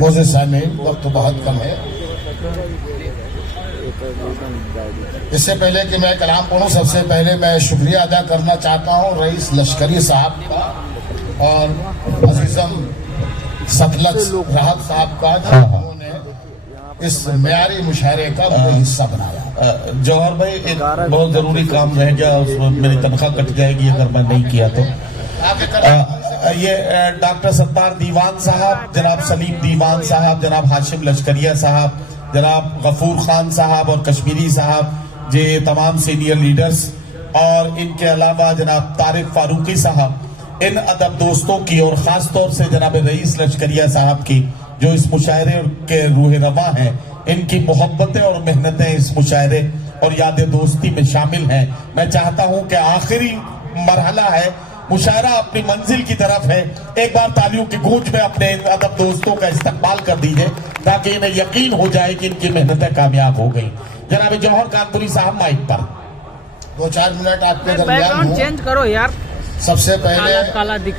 موزے سامعین، وقت بہت کم ہے۔ اس سے پہلے کہ میں کلام پڑھوں، سب سے پہلے میں شکریہ ادا کرنا چاہتا ہوں رئیس لشکری صاحب کا اور عزیزم ستلج راحت صاحب کا، جنہوں نے اس معیاری مشاعرے کا حصہ بنایا۔ جوہر بھائی، ایک بہت ضروری کام رہ گیا، اس میں میری تنخواہ کٹ جائے گی اگر میں نہیں کیا تو۔ یہ ڈاکٹر ستار دیوان صاحب، جناب سلیم دیوان صاحب، جناب ہاشم لشکریہ صاحب، جناب غفور خان صاحب اور کشمیری صاحب، یہ تمام سینئر لیڈرز، اور ان کے علاوہ جناب طارق فاروقی صاحب، ان ادب دوستوں کی اور خاص طور سے جناب رئیس لشکریہ صاحب کی جو اس مشاعرے کے روح رواں ہیں، ان کی محبتیں اور محنتیں اس مشاعرے اور یاد دوستی میں شامل ہیں۔ میں چاہتا ہوں کہ آخری مرحلہ ہے، مشاعرہ اپنی منزل کی طرف ہے، ایک بار تالیوں کی گونج میں اپنے ادب دوستوں کا استقبال کر دیجئے تاکہ انہیں یقین ہو جائے کہ ان کی محنتیں کامیاب ہو گئی۔ جناب جوہر کانپوری صاحب مائک پر۔ 2-4 منٹ آپ کے درمیان ہوں۔ چینج کرو یار۔ سب سے پہلے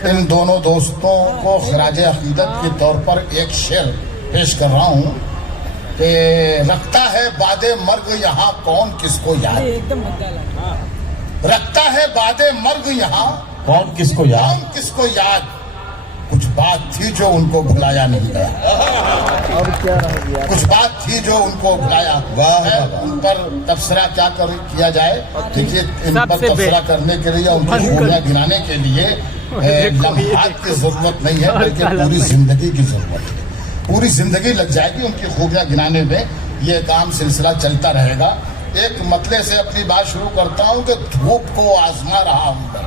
ان دونوں دوستوں کو خراج عقیدت کے طور پر ایک شعر پیش کر رہا ہوں کہ رکھتا ہے بعد مرگ یہاں کون کس کو یاد، رکھتا ہے بعد مرگ یہاں کون کس کو یاد، کون کس کو یاد، کچھ بات تھی جو ان کو بھلایا نہیں گیا، کچھ بات تھی جو ان کو بھلایا۔ ان پر تبصرہ کیا کیا جائے؟ دیکھیے، ان پر تبصرہ کرنے کے لیے، ان کی خوبیاں گنانے کے لیے لمحات کی ضرورت نہیں ہے بلکہ پوری زندگی کی ضرورت ہے۔ پوری زندگی لگ جائے گی ان کی خوبیاں گنانے میں، یہ کام سلسلہ چلتا رہے گا۔ ایک مطلع سے اپنی بات شروع کرتا ہوں کہ دھوپ کو آزما رہا ہوں میں،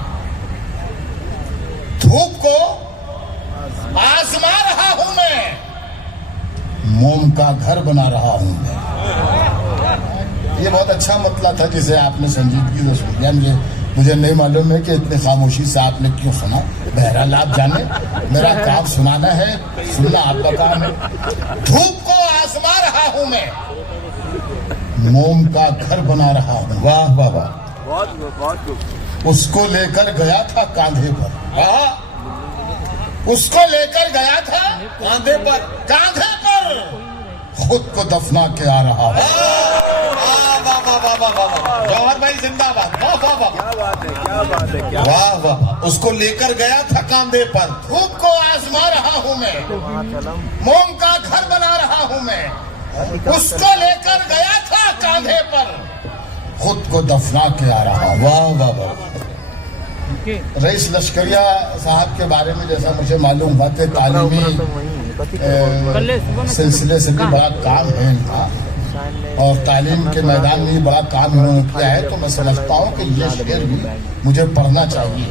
دھوپ کو آزما رہا ہوں میں، موم کا گھر بنا رہا ہوں میں۔ یہ بہت اچھا مطلع تھا جسے آپ نے سنجیدگی سے سن لیا۔ مجھے نہیں معلوم ہے کہ اتنی خاموشی سے آپ نے کیوں سنا، بہرحال آپ جانے، میرا کام سنانا ہے، سننا آپ کا کام ہے۔ دھوپ کو آزما رہا ہوں میں، موم کا گھر بنا رہا ہوں۔ واہ واہ واہ۔ اس کو لے کر گیا تھا کاندھے پر، اس کو لے کر گیا تھا کاندھے پر، کاندھے پر خود کو دفنا کے آ رہا ہوں۔ جوہر بھائی زندہ باد، واہ واہ۔ اس کو لے کر گیا تھا کاندھے پر، دھوپ کو آزما رہا ہوں میں، موم کا گھر بنا رہا ہوں میں، اس کو لے کر گیا تھا کاندھے پر، خود کو دفنا کے آ رہا ہوں۔ واہ واہ واہ۔ رئیس لشکریہ صاحب کے بارے میں جیسا مجھے معلوم ہوا کہ تعلیمی سلسلے سے بھی بڑا کام ہے ان کا، اور تعلیم کے میدان میں بڑا کام انہوں نے کیا ہے، تو میں سمجھتا ہوں کہ یہ شعر بھی مجھے پڑھنا چاہیے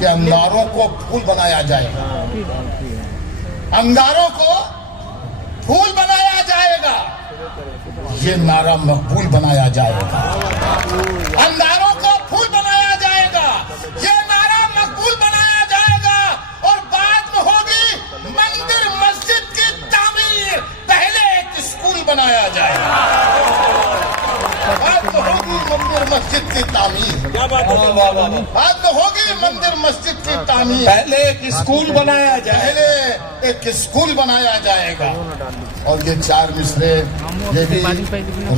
کہ انگاروں کو پھول بنایا جائے گا، انگاروں کو پھول بنایا جائے گا، یہ نعرہ مقبول بنایا جائے گا، انگاروں کو پھول بنایا جائے گا، یہ نعرہ مقبول بنایا جائے گا، اور بعد میں ہوگی مندر مسجد کی تعمیر، پہلے ایک اسکول بنایا جائے گا، بعد میں ہوگی مندر مسجد کی تعمیر، بعد میں ہوگی مندر مسجد کی تعمیر، پہلے ایک اسکول بنایا جائے، پہلے ایک اسکول بنایا جائے گا۔ اور یہ 4 مصرے یہ بھی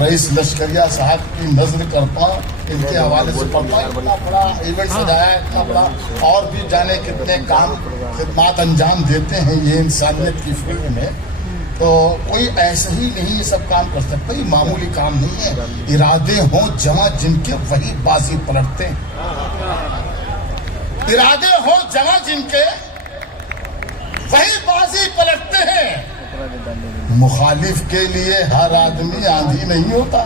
رئیس لشکریہ صاحب کی نظر کرتا ہوں، ان کے حوالے سے پڑھتا ہوں۔ اتنا بڑا ایونٹ سجایا ہے، اتنا بڑا، اور بھی جانے کتنے کام خدمات انجام دیتے ہیں یہ انسانیت کی فکر میں، تو کوئی ایسے ہی نہیں یہ سب کام کر سکتا، یہ معمولی کام نہیں ہے۔ ارادے ہوں جمع جن کے وہی بازی پلٹتے ہیں، ارادے ہوں جمع جن کے وہی بازی پلٹتے ہیں، مخالف کے لیے ہر آدمی آندھی نہیں ہوتا،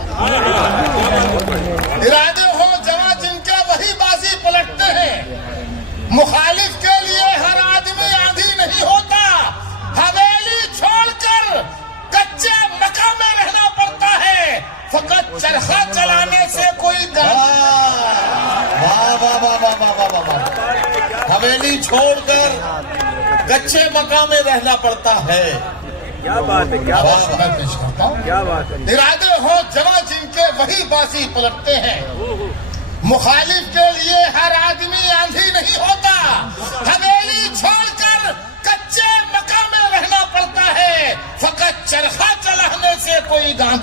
ارادے ہوں جمع جن کے وہی بازی پلٹتے ہیں، مخالف کے لیے ہر آدمی آندھی نہیں ہوتا، حویلی چھوڑ کر کچے مکان میں رہنا پڑتا ہے، فقط چرخہ چلانے سے کوئی حویلی چھوڑ کر کچے مکان میں رہنا پڑتا ہے۔ کیا بات ہے، کیا بات میں پیش کرتا ہوں، کیا بات ہے۔ ارادے ہو جمع جن کے وہی بازی پلٹتے ہیں، مخالف کے لیے ہر آدمی آندھی نہیں ہوتا، حویلی چھوڑ کر کچے مکان میں رہنا پڑتا ہے،